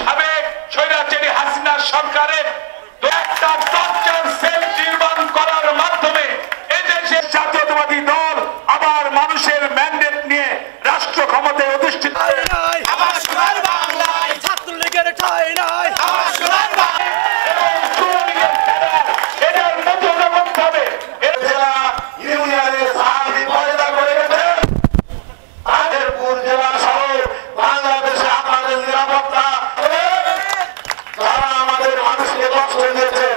সাবেক স্বৈরাচারী হাসিনা সরকারের একটা টর্চার সেল নির্মাণ করার মাধ্যমে এদেশের জাতীয়তাবাদী দল আবার মানুষের ম্যান্ডেট নিয়ে রাষ্ট্র ক্ষমতায় অধিষ্ঠিত। আমার সোনার বাংলায় ছাত্রলীগের ঠাঁই নাই, আমার সোনার এবং যুবলীগের এটার মোকাবিলা করতে হবে। জেলা ইউনিয়নের সাহায্য পয়দা করে গেছেন। তাদেরপুর জেলা সহ বাংলাদেশে আপনাদের নিরাপত্তা যারা আমাদের মানুষকে কষ্ট দিয়েছে